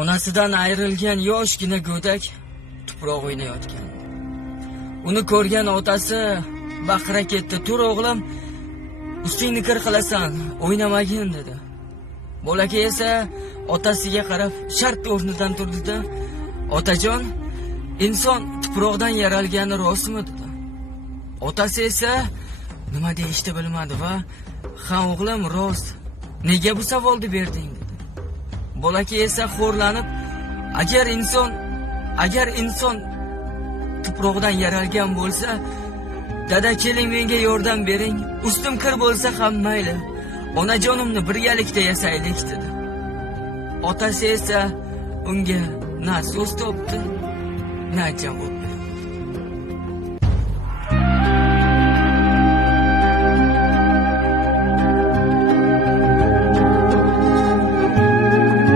Onasidan ayrilgan yoshgina go'dak tuproq o'ynayotgan. Uni ko'rgan otasi baqira ketdi. "Tur o'g'lim, ustingni kir qilasan, o'ynamagin" dedi. Bolakay esa otasiga qarab shart o'rnidan turdi-da, "Otajon, inson tuproqdan yaralgani rostmi?" dedi. Otasi esa nima deyishni bilmadi va "Ha o'g'lim, rost. Nega bu savolni berding?" dedi. Bolakay esa xo'rlanib, agar inson tuproqdan yaralgan bo'lsa, "Dada, keling menga yordam bering. Ustim kir bo'lsa ham mayli. Onajonimni birgalikda yasaylik" dedi. Otasi esa unga na so'z topdi, na javob berdi.